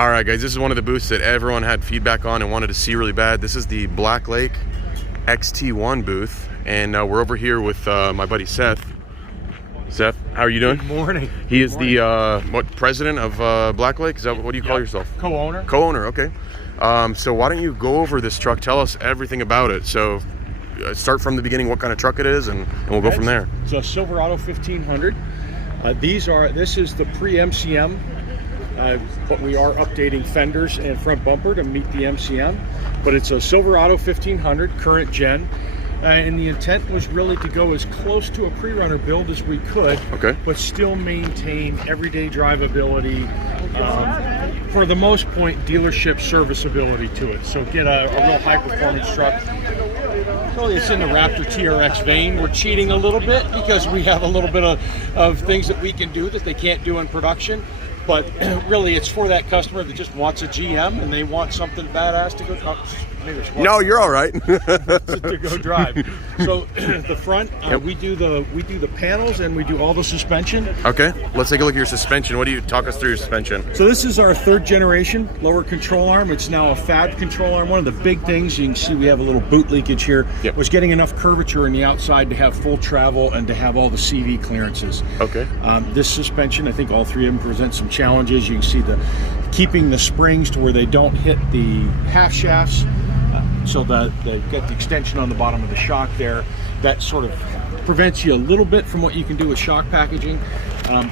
All right, guys, this is one of the booths that everyone had feedback on and wanted to see really bad. This is the Blacklake XT1 booth, and we're over here with my buddy Seth. Seth, how are you doing? Good morning. He is the president of Blacklake. Is that what do you call yourself? Co-owner. Co-owner. Okay. So why don't you go over this truck? Tell us everything about it. So start from the beginning. What kind of truck it is, and we'll go from there. It's a Silverado 1500. This is the pre-MCM, but we are updating fenders and front bumper to meet the MCM. But it's a Silverado 1500 current gen. And the intent was really to go as close to a pre-runner build as we could, but still maintain everyday drivability, for the most point, dealership serviceability to it. So get a real high-performance truck. Really, it's in the Raptor TRX vein. We're cheating a little bit because we have a little bit of things that we can do that they can't do in production. But really, it's for that customer that just wants a GM and they want something badass to go. No, you're all right. to go drive. So the front, we do the panels and we do all the suspension. Okay, let's take a look at your suspension. What do you talk us through your suspension? So this is our 3rd generation lower control arm. It's now a FAB control arm. One of the big things you can see, we have a little boot leakage here. Was getting enough curvature in the outside to have full travel and to have all the CV clearances. Okay. This suspension, I think all 3 of them present some challenges. You can see keeping the springs to where they don't hit the half shafts. So that they get the extension on the bottom of the shock there. That sort of prevents you a little bit from what you can do with shock packaging.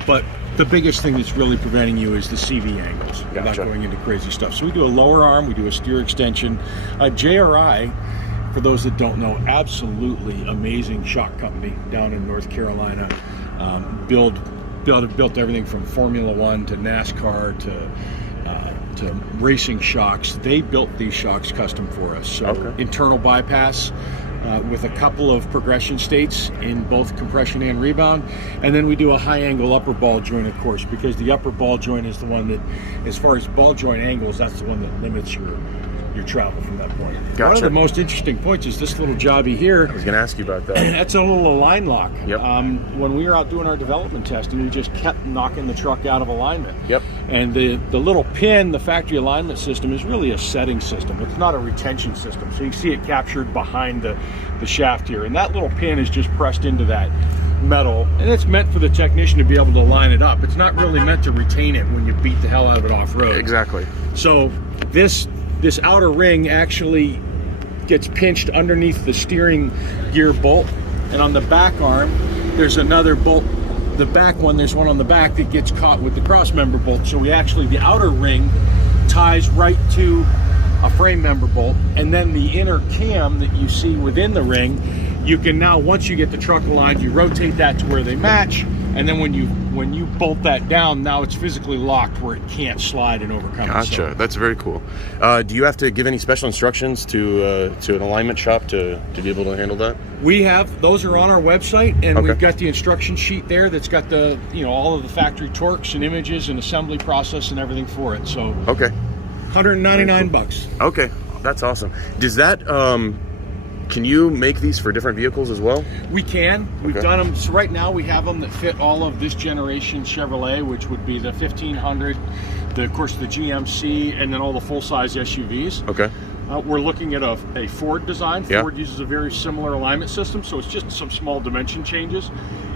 But the biggest thing that's really preventing you is the CV angles without going into crazy stuff. So we do a lower arm, we do a steer extension. JRI, for those that don't know, absolutely amazing shock company down in North Carolina. Built everything from Formula One to NASCAR to racing shocks. They built these shocks custom for us. So internal bypass with a couple of progression states in both compression and rebound. And then we do a high angle upper ball joint, of course, because the upper ball joint is the one that, as far as ball joint angles, that's the one that limits your travel from that point. One of the most interesting points is this little jobby here. I was going to ask you about that. That's a little align lock. When we were out doing our development testing, we just kept knocking the truck out of alignment. And the little pin, the factory alignment system, is really a setting system. It's not a retention system. So you see it captured behind the shaft here. And that little pin is just pressed into that metal. And it's meant for the technician to be able to line it up. It's not really meant to retain it when you beat the hell out of it off-road. Exactly. So this outer ring actually gets pinched underneath the steering gear bolt, and on the back arm there's another bolt. The back one, there's one on the back that gets caught with the cross member bolt. So the outer ring ties right to a frame member bolt, and then the inner cam that you see within the ring, you can now, once you get the truck aligned, you rotate that to where they match, and then when you bolt that down, now it's physically locked where it can't slide and overcome. Gotcha. That's very cool. Do you have to give any special instructions to an alignment shop to be able to handle that? We have. Those are on our website, and we've got the instruction sheet there that's got the all of the factory torques and images and assembly process and everything for it. So $199. Okay, that's awesome. Does that can you make these for different vehicles as well? We can. We've done them. So right now we have them that fit all of this generation Chevrolet, which would be the 1500, of course the GMC, and then all the full-size SUVs. We're looking at a Ford design. Ford uses a very similar alignment system, so it's just some small dimension changes.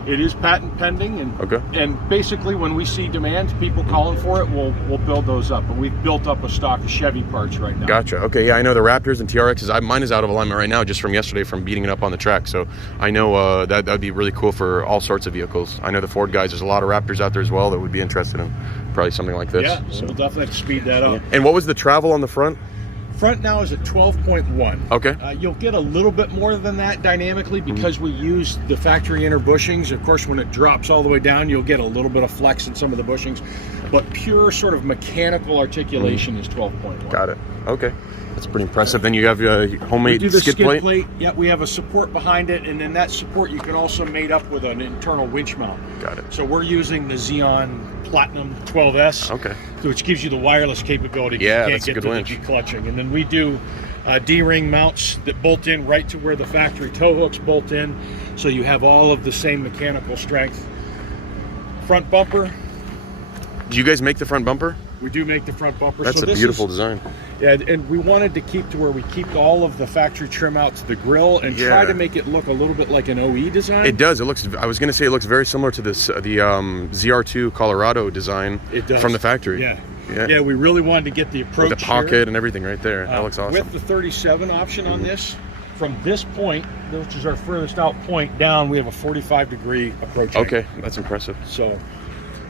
It is patent pending, and basically when we see demand, people calling for it, we'll build those up. But we've built up a stock of Chevy parts right now. Gotcha. Okay, yeah, I know the Raptors and TRXs. Mine is out of alignment right now just from yesterday from beating it up on the track. So I know that'd be really cool for all sorts of vehicles. I know the Ford guys, there's a lot of Raptors out there as well that would be interested in probably something like this. Yeah, so we'll definitely have to speed that up. And what was the travel on the front? Front now is at 12.1. You'll get a little bit more than that dynamically because we use the factory inner bushings. Of course, when it drops all the way down, you'll get a little bit of flex in some of the bushings. But pure sort of mechanical articulation is 12.1. Got it. Okay. That's pretty impressive. Then you have your homemade skid plate? Yeah, we have a support behind it, and then that support you can also mate up with an internal winch mount. Got it. So we're using the Xeon Platinum 12S, which gives you the wireless capability. Yeah, you that's a good winch. You can't get the clutching. And then we do D-ring mounts that bolt in right to where the factory tow hooks bolt in, so you have all of the same mechanical strength. Front bumper. Do you guys make the front bumper? We do make the front bumper. That's so a beautiful design. Yeah, and we wanted to keep to where we keep all of the factory trim out to the grill and try to make it look a little bit like an OE design. It does. It looks. I was going to say it looks very similar to this the ZR2 Colorado design from the factory. Yeah, we really wanted to get the approach with the pocket and everything right there. That looks awesome. With the 37 option on this, from this point, which is our furthest out point down, we have a 45-degree approach angle. Okay, that's impressive. So,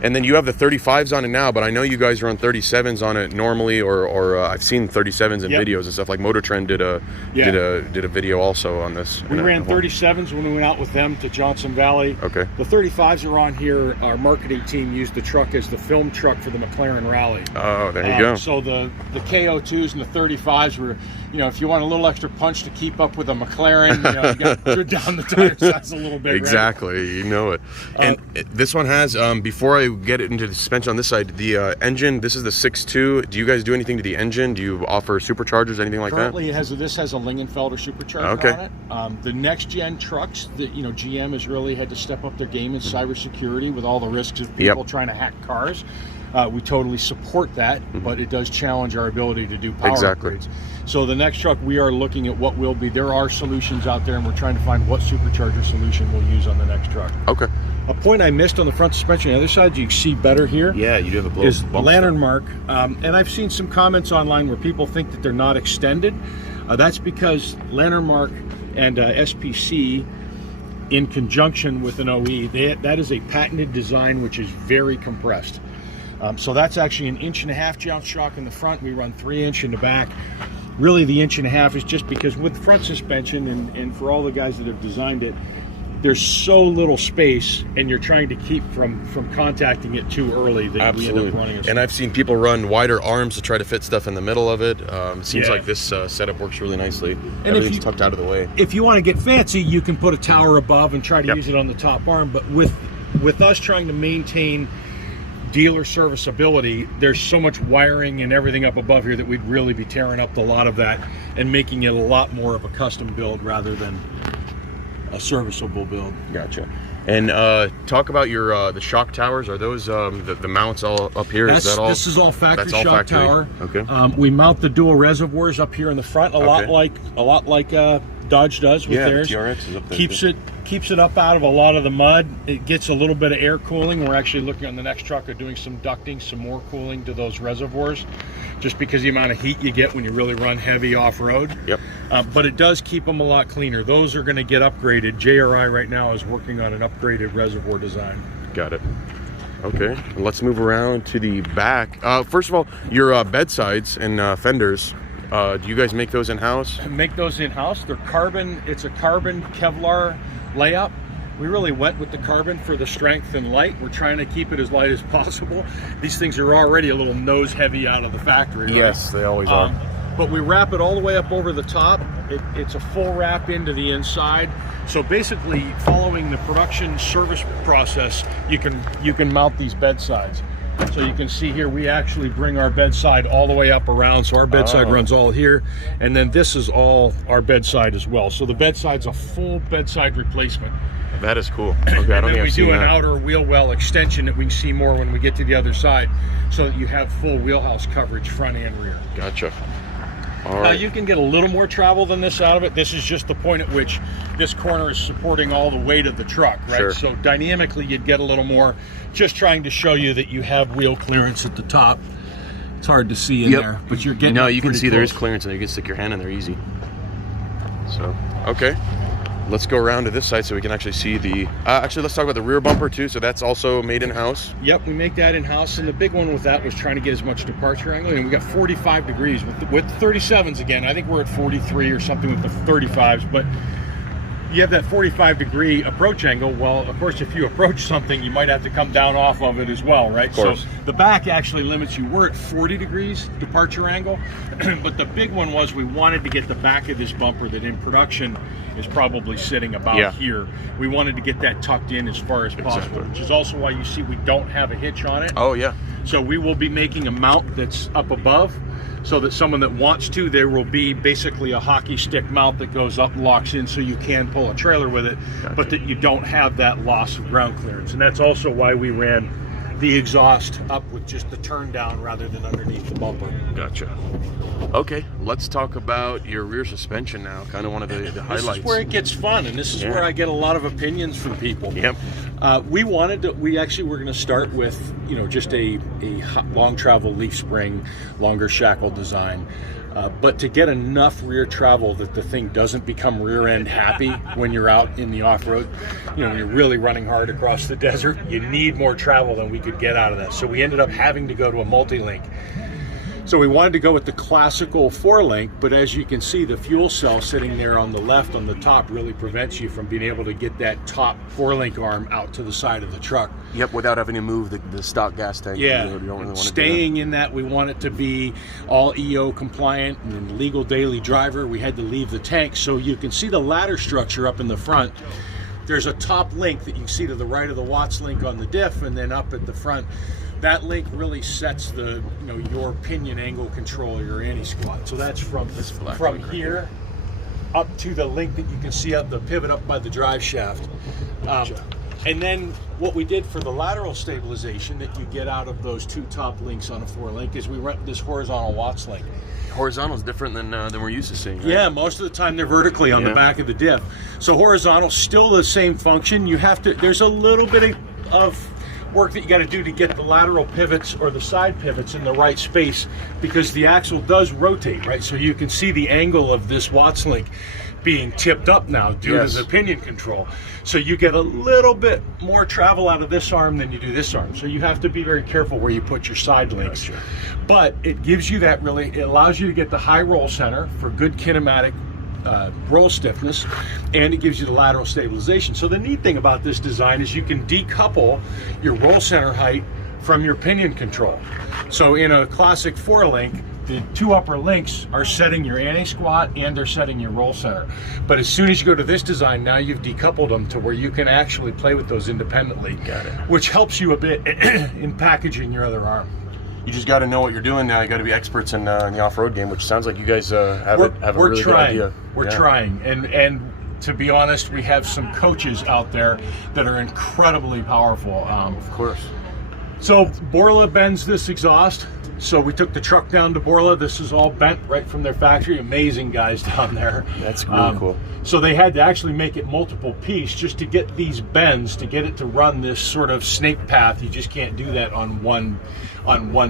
and then you have the 35s on it now, but I know you guys run 37s on it normally, or I've seen 37s in videos and stuff. Like Motor Trend did a video also on this. We ran 37s when we went out with them to Johnson Valley. Okay. The 35s are on here. Our marketing team used the truck as the film truck for the McLaren Rally. Oh, there you go. So the KO2s and the 35s were, you know, if you want a little extra punch to keep up with a McLaren, you know, you got to down the tire size a little bit. Exactly, right? You know it. And this one has, before I get it into the suspension on this side, the engine, this is the 6.2. Do you guys do anything to the engine? Do you offer superchargers, anything like Currently, this has a Lingenfelder supercharger on it. The next gen trucks, GM has really had to step up their game in cybersecurity with all the risks of people trying to hack cars. We totally support that, but it does challenge our ability to do power upgrades. So the next truck, we are looking at what will be. There are solutions out there, and we're trying to find what supercharger solution we'll use on the next truck. Okay. A point I missed on the front suspension, on the other side, you can see better here. Yeah, you do have a blow. Is lantern mark, and I've seen some comments online where people think that they're not extended. That's because lantern mark and SPC, in conjunction with an OE, that is a patented design which is very compressed. So that's actually an 1.5-inch joust shock in the front. We run 3-inch in the back. Really, the 1.5 inches is just because with front suspension, and for all the guys that have designed it, there's so little space, and you're trying to keep from contacting it too early that we end up running. And I've seen people run wider arms to try to fit stuff in the middle of it. Seems like this setup works really nicely. And everything's tucked out of the way. If you want to get fancy, you can put a tower above and try to use it on the top arm. But with us trying to maintain dealer serviceability, there's so much wiring and everything up above here that we'd really be tearing up a lot of that and making it a lot more of a custom build rather than a serviceable build. Gotcha. And talk about your the shock towers. Are those the mounts all up here? Is that all? This is all factory shock tower. Okay. We mount the dual reservoirs up here in the front, a lot like Dodge does with theirs. The TRX is up there. Keeps it up out of a lot of the mud. It gets a little bit of air cooling. We're actually looking on the next truck at doing some ducting, some more cooling to those reservoirs, just because the amount of heat you get when you really run heavy off-road. Yep. But it does keep them a lot cleaner. Those are going to get upgraded. JRI right now is working on an upgraded reservoir design. Got it. Okay, let's move around to the back. First of all, your bedsides and fenders. Do you guys make those in-house? Make those in-house. They're carbon. It's a carbon Kevlar layout. We really went with the carbon for the strength and light. We're trying to keep it as light as possible. These things are already a little nose heavy out of the factory. Yes, they always are. But we wrap it all the way up over the top. It's a full wrap into the inside. So basically, following the production service process, you can mount these bedsides. So you can see here, we actually bring our bedside all the way up around. So our bedside runs all here. And then this is all our bedside as well. So the bedside's a full bedside replacement. That is cool. Okay, and then we do an outer wheel well extension that we can see more when we get to the other side, so that you have full wheelhouse coverage front and rear. Gotcha. All right. Now you can get a little more travel than this out of it. This is just the point at which this corner is supporting all the weight of the truck, right? Sure. So dynamically you'd get a little more, just trying to show you that you have wheel clearance at the top. It's hard to see in there, but you're getting you can see close. there is clearance, and you can stick your hand in there easy. So, okay. Let's go around to this side so we can actually see the... actually, let's talk about the rear bumper, too. So that's also made in-house? Yep, we make that in-house. And the big one with that was trying to get as much departure angle. And we got 45 degrees. With the 37s, again, I think we're at 43 or something with the 35s. But you have that 45-degree approach angle. Well, of course, if you approach something, you might have to come down off of it as well, right? Of course. So the back actually limits you. We're at 40 degrees departure angle. But the big one was we wanted to get the back of this bumper that in production is probably sitting about here. We wanted to get that tucked in as far as possible, which is also why you see we don't have a hitch on it. Oh, yeah. So we will be making a mount that's up above, so that someone that wants to, there will be basically a hockey stick mount that goes up and locks in, so you can pull a trailer with it, but that you don't have that loss of ground clearance. And that's also why we ran the exhaust up with just the turn down rather than underneath the bumper. Gotcha. Okay, let's talk about your rear suspension now. Kind of one of the highlights. This is where it gets fun, and this is where I get a lot of opinions from people. Yep. We actually were going to start with, you know, just a long travel leaf spring, longer shackle design. But to get enough rear travel that the thing doesn't become rear end happy when you're out in the off-road, you know, when you're really running hard across the desert, you need more travel than we could get out of that. So we ended up having to go to a multi-link. So we wanted to go with the classical 4-link, but as you can see, the fuel cell sitting there on the left on the top really prevents you from being able to get that top 4-link arm out to the side of the truck. Yep, without having to move the stock gas tank. Yeah, you don't really want staying in that, we want it to be all EO compliant and legal daily driver. We had to leave the tank, so you can see the ladder structure up in the front. There's a top link that you can see to the right of the Watts link on the diff, and then up at the front, that link really sets the, you know, your pinion angle control, your anti-squat. So that's from here up to the link that you can see up the pivot up by the drive shaft. And then what we did for the lateral stabilization that you get out of those two top links on a 4-link is we rent this horizontal Watts link. Horizontal is different than we're used to seeing, right? Yeah, most of the time they're vertically on the back of the diff. So horizontal, still the same function. You have to, there's a little bit of work that you got to do to get the lateral pivots or the side pivots in the right space, because the axle does rotate, right? So you can see the angle of this Watts link being tipped up now due to the pinion control. So you get a little bit more travel out of this arm than you do this arm. So you have to be very careful where you put your side links. Gotcha. But it gives you that it allows you to get the high roll center for good kinematic roll stiffness, and it gives you the lateral stabilization. So the neat thing about this design is you can decouple your roll center height from your pinion control. So in a classic 4-link, the two upper links are setting your anti-squat and they're setting your roll center. But as soon as you go to this design, now you've decoupled them to where you can actually play with those independently. Got it. Which helps you a bit in packaging your other arm. You just got to know what you're doing now. You got to be experts in the off-road game, which sounds like you guys have a really good idea. We're trying, and to be honest, we have some coaches out there that are incredibly powerful. Of course. So Borla bends this exhaust. So we took the truck down to Borla. This is all bent right from their factory. Amazing guys down there. That's really cool. So they had to actually make it multiple piece just to get these bends, to get it to run this sort of snake path. You just can't do that on one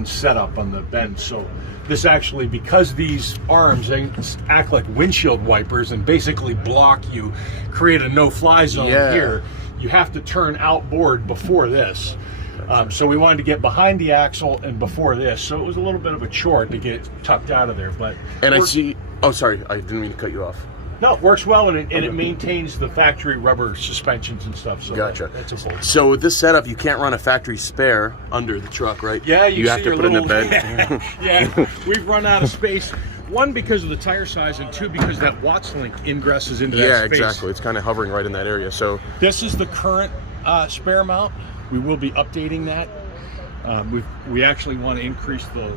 setup on the bend. So this actually, because these arms, they act like windshield wipers and basically block you, create a no-fly zone here. You have to turn outboard before this. So we wanted to get behind the axle and before this, so it was a little bit of a chore to get it tucked out of there. But I see. Oh, sorry, I didn't mean to cut you off. No, it works well, and it maintains the factory rubber suspensions and stuff. So gotcha. That's a bonus. So with this setup, you can't run a factory spare under the truck, right? Yeah, you have to put it in the bed. Yeah, we've run out of space. One, because of the tire size, and two, because that Watts link ingresses into that space. Yeah, exactly. It's kind of hovering right in that area. So this is the current spare mount. We will be updating that. We actually want to increase the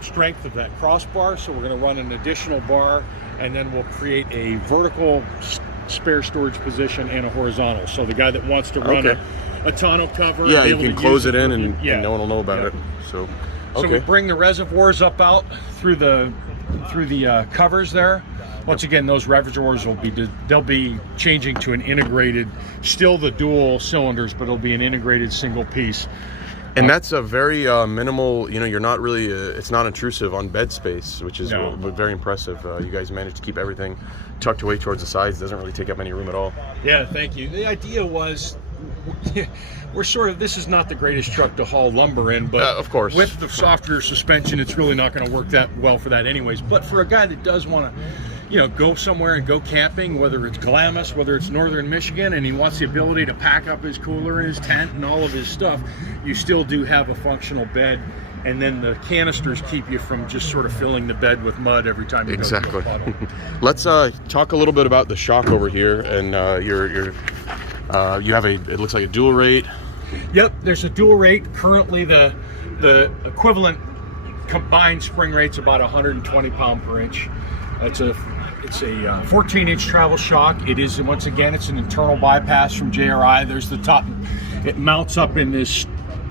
strength of that crossbar, so we're going to run an additional bar, and then we'll create a vertical spare storage position and a horizontal. So the guy that wants to run a tonneau cover, you can close it in, and no one will know about it. So we bring the reservoirs up out through the covers there. Once again, those reservoirs they'll be changing to an integrated, still the dual cylinders, but it'll be an integrated single piece. And that's a very minimal, you're not really, it's not intrusive on bed space, which is very impressive. You guys managed to keep everything tucked away towards the sides. It doesn't really take up any room at all. Yeah, thank you. The idea was, this is not the greatest truck to haul lumber in, but of course, with the softer suspension, it's really not going to work that well for that anyways. But for a guy that does want to, go somewhere and go camping, whether it's Glamis, whether it's northern Michigan, and he wants the ability to pack up his cooler and his tent and all of his stuff, you still do have a functional bed, and then the canisters keep you from just sort of filling the bed with mud every time you go to a puddle. Let's talk a little bit about the shock over here, and you have it looks like a dual rate. Yep, there's a dual rate. Currently the equivalent combined spring rate's about 120 pound per inch. It's a 14-inch travel shock. It is, once again, it's an internal bypass from JRI. There's the top. It mounts up in this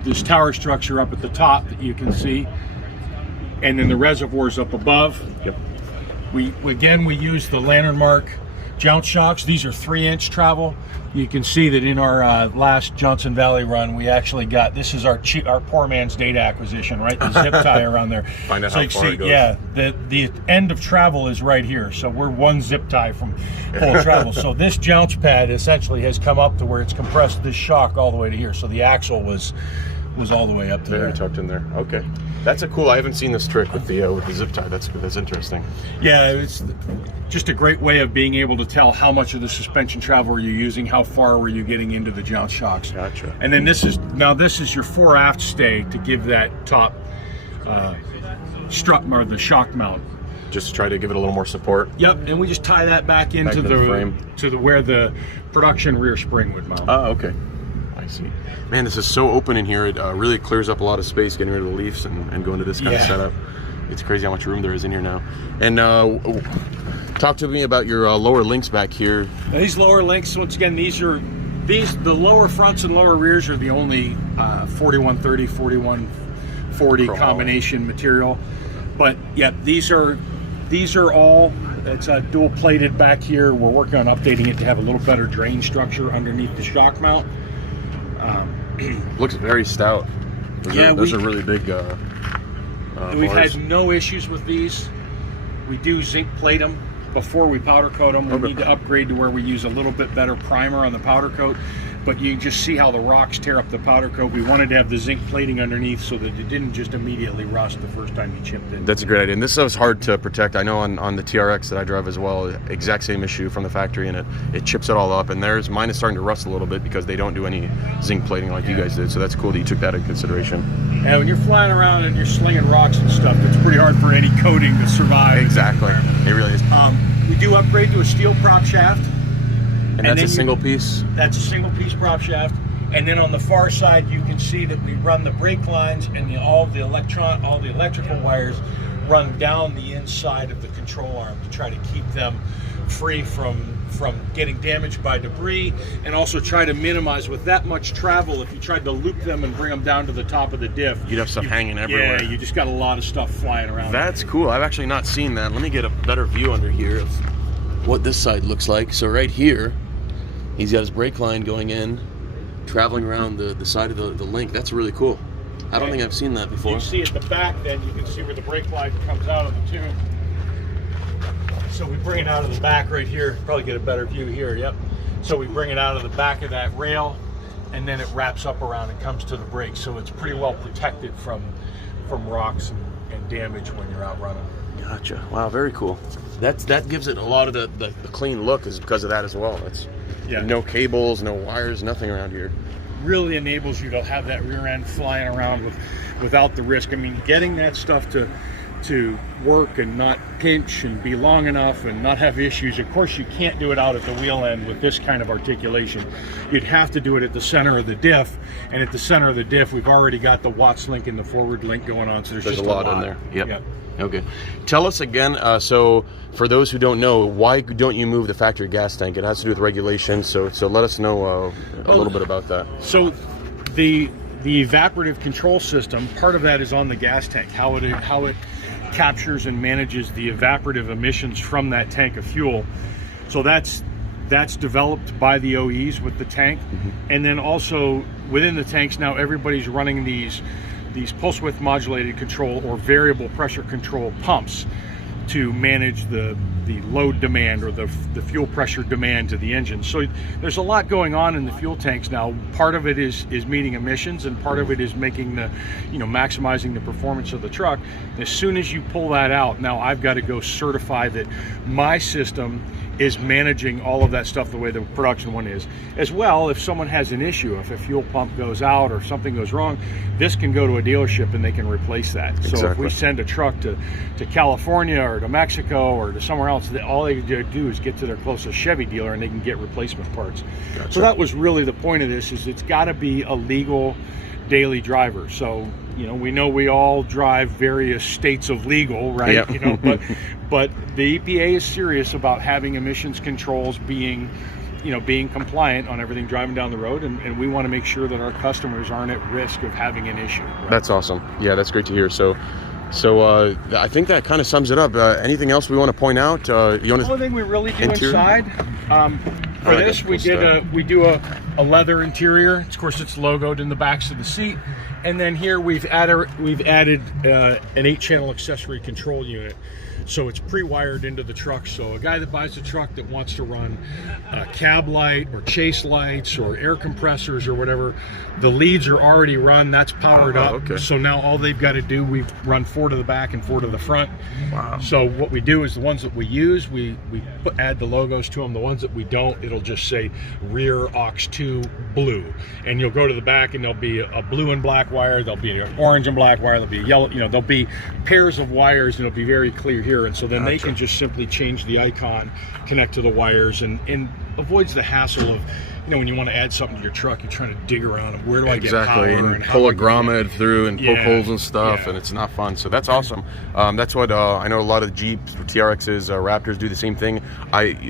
this tower structure up at the top that you can see, and then the reservoirs up above. Yep. We use the Lantern Mark jounce shocks. These are 3-inch travel. You can see that in our last Johnson Valley run, we actually got, this is our poor man's data acquisition, right? The zip tie around there. Find out so how you far see, it goes. yeah, the end of travel is right here. So we're one zip tie from full travel. So this jounce pad essentially has come up to where it's compressed this shock all the way to here. So the axle was all the way up to there. Very tucked in there. Okay, that's a cool. I haven't seen this trick with the zip tie. That's interesting. Yeah, it's just a great way of being able to tell how much of the suspension travel are you using, how far were you getting into the jounce shocks. Gotcha. And then this is your fore aft stay to give that top strut or the shock mount. Just to try to give it a little more support. Yep, and we just tie that back into the frame to where the production rear spring would mount. Oh, okay. I see. Man, this is so open in here. It really clears up a lot of space, getting rid of the leaves and going to this kind of setup. It's crazy how much room there is in here now. And talk to me about your lower links back here. Now, these lower links, once again, the lower fronts and lower rears are the only 4130, 4140 combination material. But yeah, these are all, it's dual plated back here. We're working on updating it to have a little better drain structure underneath the shock mount. Looks very stout. Those are really big. We've bars. had no issues with these. We do zinc plate them before we powder coat them. We need to upgrade to where we use a little bit better primer on the powder coat, but you can just see how the rocks tear up the powder coat. We wanted to have the zinc plating underneath so that it didn't just immediately rust the first time you chipped it. That's a great idea. And this stuff's hard to protect. I know on the TRX that I drive as well, exact same issue from the factory, and it chips it all up. And mine is starting to rust a little bit because they don't do any zinc plating like you guys did. So that's cool that you took that into consideration. And when you're flying around and you're slinging rocks and stuff, it's pretty hard for any coating to survive. Exactly. It really is. We do upgrade to a steel prop shaft. And that's a single piece? That's a single piece prop shaft. And then on the far side, you can see that we run the brake lines and all the electrical wires run down the inside of the control arm to try to keep them free from getting damaged by debris, and also try to minimize with that much travel. If you tried to loop them and bring them down to the top of the diff, you'd have stuff hanging everywhere. Yeah, you just got a lot of stuff flying around. That's cool. I've actually not seen that. Let me get a better view under here of what this side looks like. So right here, he's got his brake line going in, traveling around the side of the link. That's really cool. I don't think I've seen that before. You see at the back, then you can see where the brake line comes out of the tube. So we bring it out of the back right here. Probably get a better view here. Yep. So we bring it out of the back of that rail, and then it wraps up around and comes to the brake. So it's pretty well protected from rocks and damage when you're out running. Gotcha. Wow, very cool. That gives it a lot of the clean look is because of that as well. It's no cables, no wires, nothing around here. Really enables you to have that rear end flying around without the risk. I mean, getting that stuff to work and not pinch and be long enough and not have issues. Of course, you can't do it out at the wheel end with this kind of articulation. You'd have to do it at the center of the diff, and at the center of the diff, we've already got the Watts link and the forward link going on, so there's just a lot in there. Yep. Okay. Tell us again, so for those who don't know, why don't you move the factory gas tank? It has to do with regulations, so let us know a little bit about that. So the evaporative control system, part of that is on the gas tank, how it captures and manages the evaporative emissions from that tank of fuel. So that's developed by the OEs with the tank. And then also within the tanks now, everybody's running these pulse width modulated control or variable pressure control pumps to manage the load demand or the fuel pressure demand to the engine. So there's a lot going on in the fuel tanks now. Part of it is meeting emissions, and part of it is making maximizing the performance of the truck. As soon as you pull that out, now I've got to go certify that my system is managing all of that stuff the way the production one is. As well, if someone has an issue, if a fuel pump goes out or something goes wrong, this can go to a dealership and they can replace that. Exactly. So if we send a truck to California or to Mexico or to somewhere else, all they do is get to their closest Chevy dealer and they can get replacement parts. Gotcha. So that was really the point of this, is it's got to be a legal daily driver. So we know we all drive various states of legal, right? Yep. But the EPA is serious about having emissions controls being being compliant on everything driving down the road, and we want to make sure that our customers aren't at risk of having an issue. Right? That's awesome. Yeah, that's great to hear. So I think that kind of sums it up. Anything else we want to point out? The only thing we really do inside, for this, we do a leather interior. Of course, it's logoed in the backs of the seat, and then here we've added an 8-channel accessory control unit. So it's pre-wired into the truck. So a guy that buys a truck that wants to run cab light or chase lights or air compressors or whatever, the leads are already run. That's powered up. Okay. So now all they've got to do, we run 4 to the back and 4 to the front. Wow. So what we do is the ones that we use, we add the logos to them. The ones that we don't, it'll just say rear aux 2 blue. And you'll go to the back and there'll be a blue and black wire. There'll be an orange and black wire. There'll be a yellow, there'll be pairs of wires, and it'll be very clear here. And so then they can just simply change the icon, connect to the wires, and avoids the hassle of, when you want to add something to your truck, you're trying to dig around. Where do I get power? And pull a grommet through and poke holes and stuff, and it's not fun. So that's awesome. That's what I know a lot of Jeeps, TRXs, Raptors do the same thing.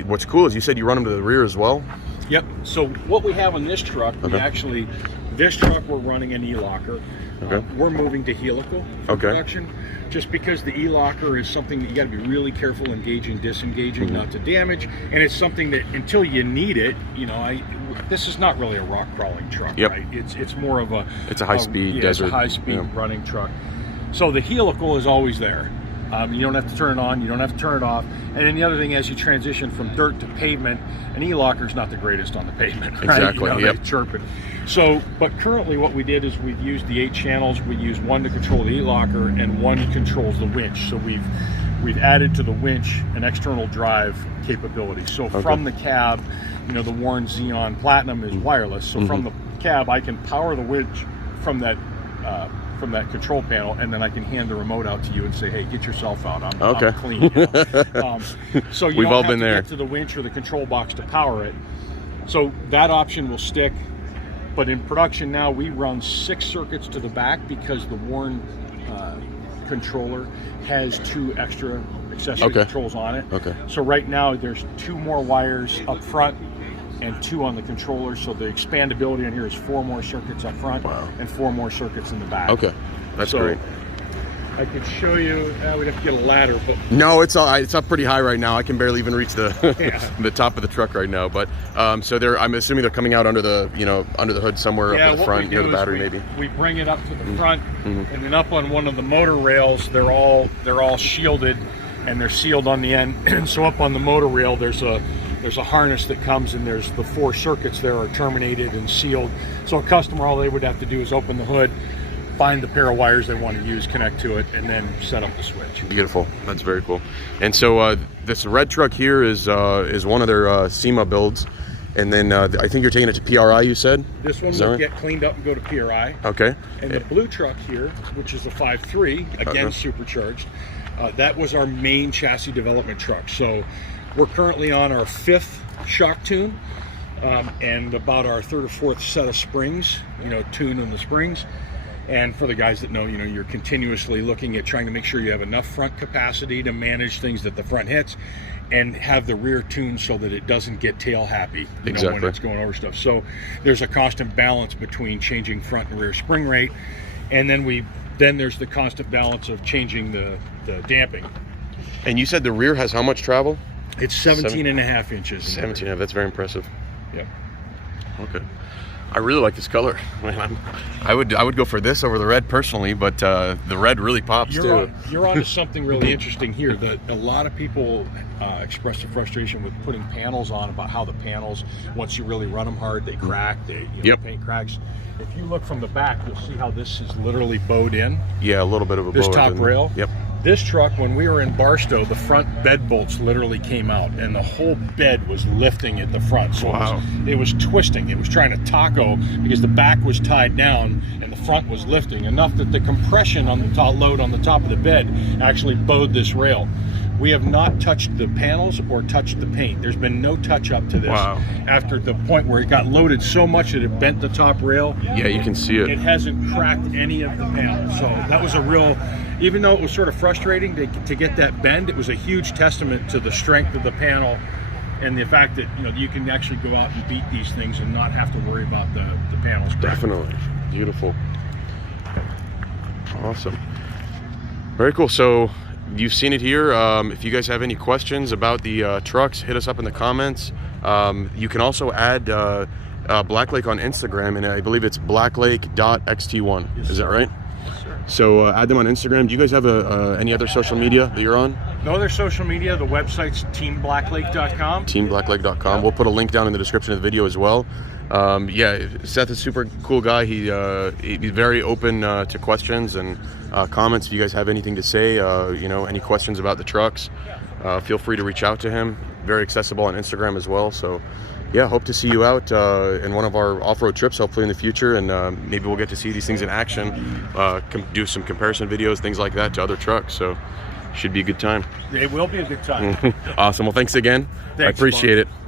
What's cool is you said you run them to the rear as well? Yep. So what we have on this truck, this truck we're running an E-locker. Okay. We're moving to helical for production, just because the E-locker is something that you got to be really careful engaging, disengaging, not to damage, and it's something that until you need it, this is not really a rock crawling truck, right? It's more of a high speed desert, it's a high speed running truck. So the helical is always there. You don't have to turn it on, you don't have to turn it off. And then the other thing, as you transition from dirt to pavement, an E-locker is not the greatest on the pavement, right? Exactly. They chirp it. So, but currently what we did is we've used the 8 channels. We use one to control the E-locker and one controls the winch. So we've added to the winch an external drive capability. So from the cab, the Warn Xeon Platinum is wireless. So from the cab, I can power the winch from that control panel, and then I can hand the remote out to you and say, "Hey, get yourself out. I'm clean." So you We've don't all have been to there. get to the winch or the control box to power it. So that option will stick. But in production now, we run 6 circuits to the back because the Warn controller has 2 extra accessory controls on it. So right now, there's 2 more wires up front and 2 on the controller. So the expandability on here is 4 more circuits up front and 4 more circuits in the back. Okay, that's great. I could show you. We'd have to get a ladder, but no, it's up pretty high right now. I can barely even reach the the top of the truck right now. But so I'm assuming they're coming out under the under the hood somewhere up at the front near the battery, maybe. We bring it up to the front, and then up on one of the motor rails, they're all shielded and they're sealed on the end. And so up on the motor rail, there's a harness that comes, and there's the 4 circuits there are terminated and sealed. So a customer, all they would have to do is open the hood, find the pair of wires they want to use, connect to it, and then set up the switch. Beautiful. That's very cool. And so this red truck here is one of their SEMA builds, and then I think you're taking it to PRI. You said this one will get cleaned up and go to PRI. Okay. And the blue truck here, which is the 5.3, again supercharged, that was our main chassis development truck. So we're currently on our 5th shock tune, and about our 3rd or 4th set of springs, tune in the springs. And for the guys that know, you're continuously looking at trying to make sure you have enough front capacity to manage things that the front hits, and have the rear tuned so that it doesn't get tail happy when it's going over stuff. So there's a constant balance between changing front and rear spring rate, and then there's the constant balance of changing the damping. And you said the rear has how much travel? It's 17.5 inches. 17.5. That's very impressive. Yep. Okay. I really like this color. I would go for this over the red personally, but the red really pops too. You're onto something really interesting here. That a lot of people express their frustration with putting panels on, about how the panels, once you really run them hard, they crack. Paint cracks. If you look from the back, you'll see how this is literally bowed in. Yeah, a little bit of a this bow top rail. Yep. This truck, when we were in Barstow, the front bed bolts literally came out, and the whole bed was lifting at the front. So it was twisting. It was trying to taco because the back was tied down and the front was lifting enough that the compression on the top load on the top of the bed actually bowed this rail. We have not touched the panels or touched the paint. There's been no touch up to this. After the point where it got loaded so much that it bent the top rail. Yeah, you can see it. It hasn't cracked any of the panels. So that was a real, even though it was sort of frustrating to get that bend, it was a huge testament to the strength of the panel and the fact that you can actually go out and beat these things and not have to worry about the panels. Definitely. Beautiful. Awesome. Very cool. So you've seen it here. If you guys have any questions about the trucks, hit us up in the comments. You can also add Blacklake on Instagram, and I believe it's blacklake.xt1. Yes, is that right? Yes, sir. So add them on Instagram. Do you guys have any other social media that you're on? No other social media. The website's teamblacklake.com. Teamblacklake.com. We'll put a link down in the description of the video as well. Yeah, Seth is a super cool guy. He's very open to questions and comments. If you guys have anything to say, any questions about the trucks, feel free to reach out to him. Very accessible on Instagram as well. So yeah, hope to see you out in one of our off-road trips, hopefully in the future, and maybe we'll get to see these things in action, do some comparison videos, things like that to other trucks. So should be a good time. It will be a good time. Awesome. Well, thanks again. Thanks, I appreciate Bob. it.